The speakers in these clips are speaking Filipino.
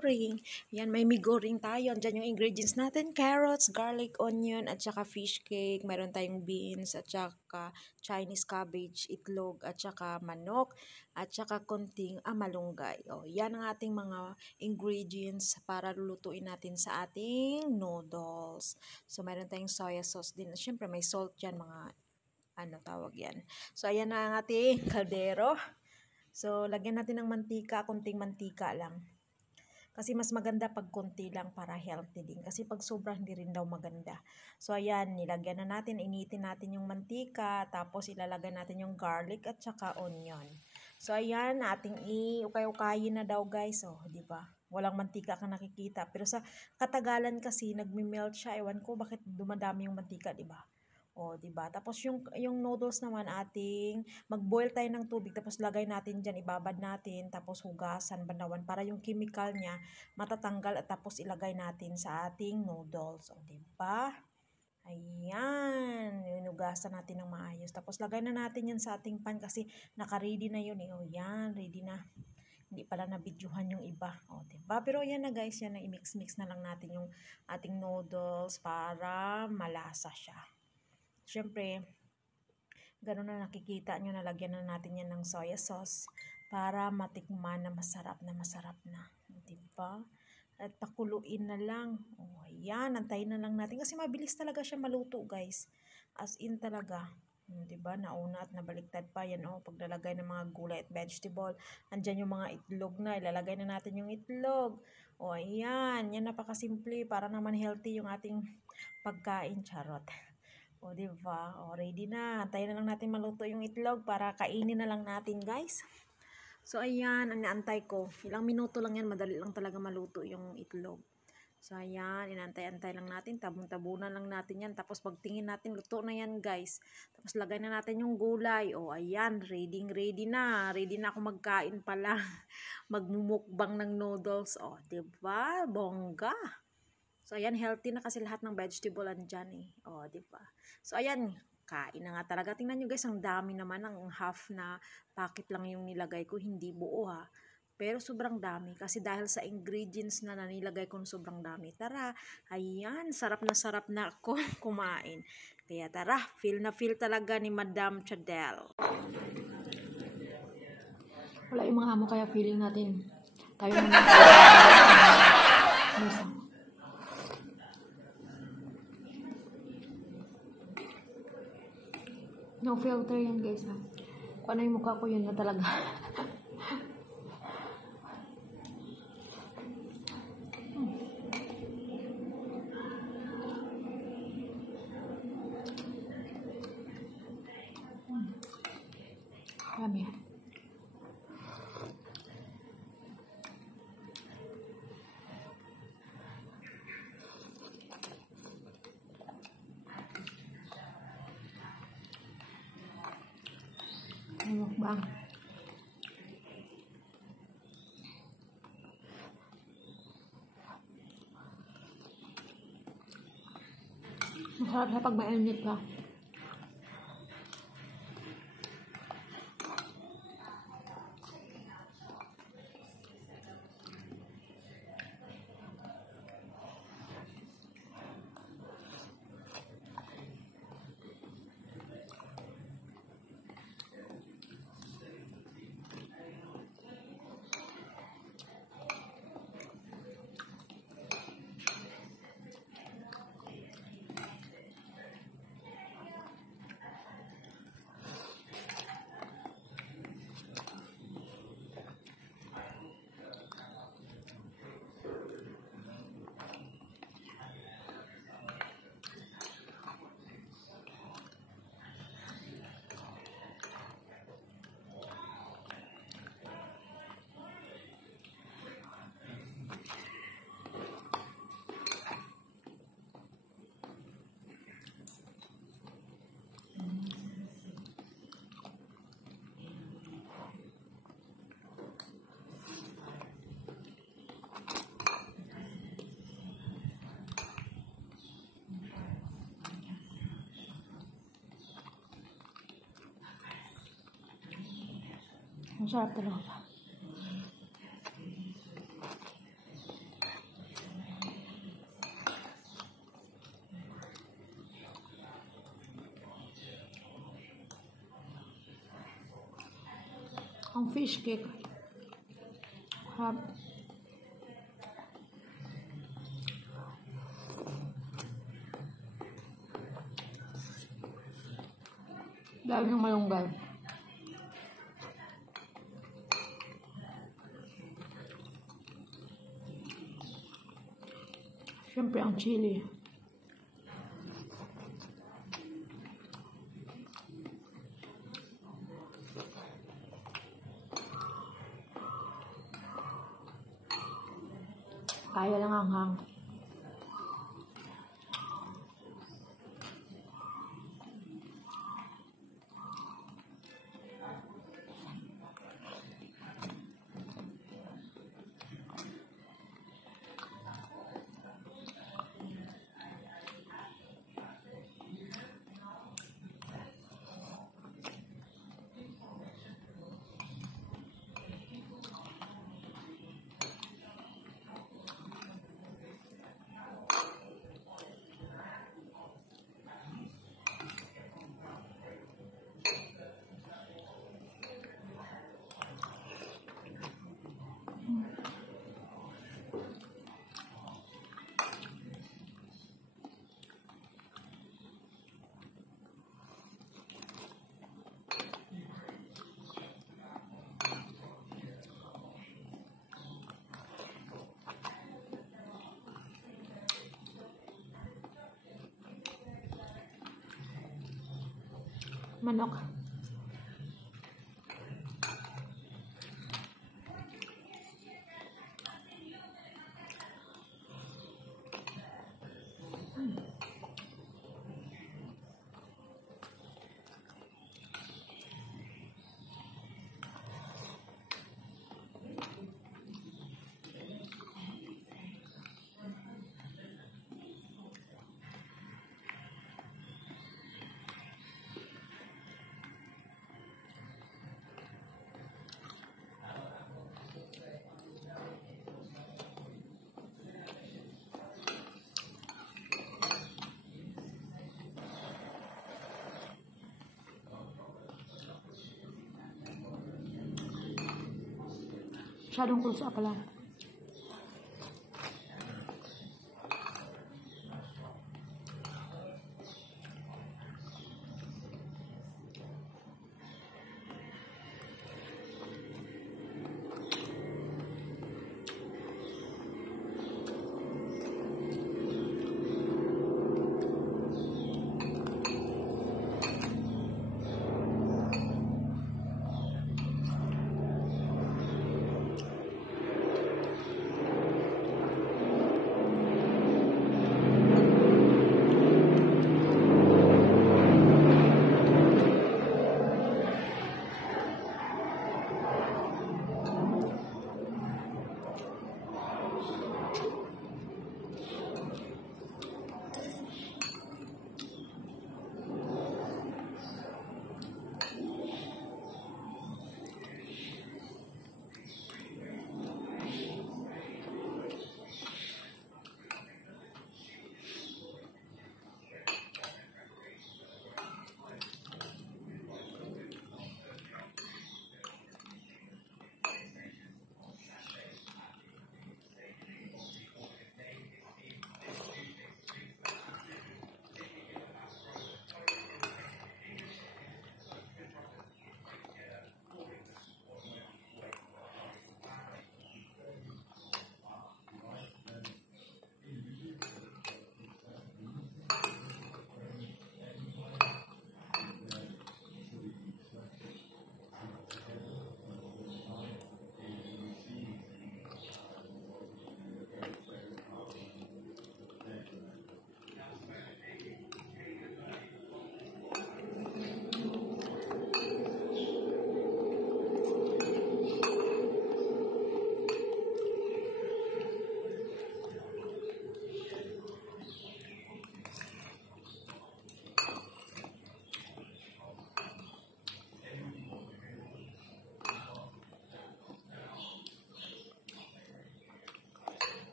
goring. Yan, may mee goring tayo. Diyan yung ingredients natin, carrots, garlic, onion, at saka fish cake. Meron tayong beans, at saka Chinese cabbage, itlog, at saka manok, at saka konting malunggay. O, yan ang ating mga ingredients para lulutuin natin sa ating noodles. So, meron tayong soya sauce din. Siyempre, may salt yan, mga tawag yan. So, ayan na ang ating kaldero. So, lagyan natin ng mantika, konting mantika lang. Kasi mas maganda pag konti lang para healthy din. Kasi pag sobra, hindi rin daw maganda. So, ayan, nilagyan na natin, initin natin yung mantika, tapos ilalagay natin yung garlic at saka onion. So, ayan, ating ukay-ukayin na daw, guys. Oh, di ba? Walang mantika kang nakikita. Pero sa katagalan kasi, nagme-melt siya. Ewan ko bakit dumadami yung mantika, di ba? O, di ba? Tapos yung noodles naman ating mag-boil tayo ng tubig tapos lagay natin diyan, ibabad natin tapos hugasan banawan para yung chemical niya matatanggal at tapos ilagay natin sa ating noodles. O, di ba? Ayan, hinugasan natin ng maayos. Tapos lagay na natin yan sa ating pan kasi naka-ready na yun eh. O, yan, ready na. Hindi pala na-videohan yung iba. O, diba? Pero yan na guys, yan na i-mix-mix na lang natin yung ating noodles para malasa siya. Siyempre, gano'n na nakikita nyo, nalagyan na natin yan ng soya sauce para matikman na masarap na. Diba? At pakuluin na lang. O, ayan, antayin na lang natin. Kasi mabilis talaga siya maluto, guys. As in talaga. Diba? Nauna at nabaliktad pa. Yan, paglalagay ng mga gulay at vegetable. Andyan yung mga itlog na. Ilalagay na natin yung itlog. O, ayan. Yan, napakasimple. Para naman healthy yung ating pagkain. Charot. O, diba? O, ready na. Antayin na lang natin maluto yung itlog para kainin na lang natin, guys. So, ayan. Ang naantay ko. Ilang minuto lang yan. Madali lang talaga maluto yung itlog. So, ayan. Inantay-antay lang natin. Tabon-tabunan lang natin yan. Tapos, pagtingin natin, luto na yan, guys. Tapos, lagay na natin yung gulay. O, ayan. Ready na. Ready na ako magkain pala. Magmumukbang ng noodles. O, diba? Bongga. So, ayan, healthy na kasi lahat ng vegetable andyan eh. O, diba? So, ayan, kain na nga talaga. Tingnan nyo guys, ang dami naman. Ang half na packet lang yung nilagay ko. Hindi buo ha. Pero sobrang dami. Kasi dahil sa ingredients na nilagay ko sobrang dami. Tara, ayan, sarap na ako kumain. Kaya tara, feel na feel talaga ni Madam Chadel. Wala yung mga amo kaya feeling natin. Tayo naman. No filter yan guys ha. Kung ano yung mukha ko yun na talaga. Yummy. Mukbang. Masarap siya pag mainit ka. Masarap talaga. Ang fish cake. Crab. Dahil ng malunggay. Siyempre ang chili. Kaya lang hanghang. Manok. Masyadong kulsa pala.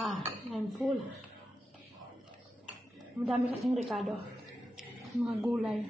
I'm full. Madami kasing Ricardo. Mga gulay.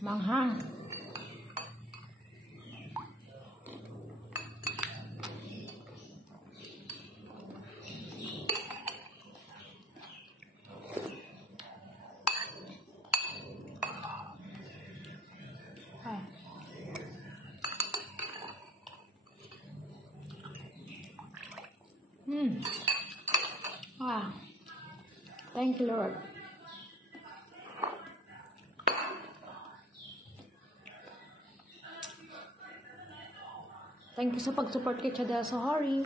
Manghang. Thank you, Lord. Thank you sa pag-support kay Chadel Sohari.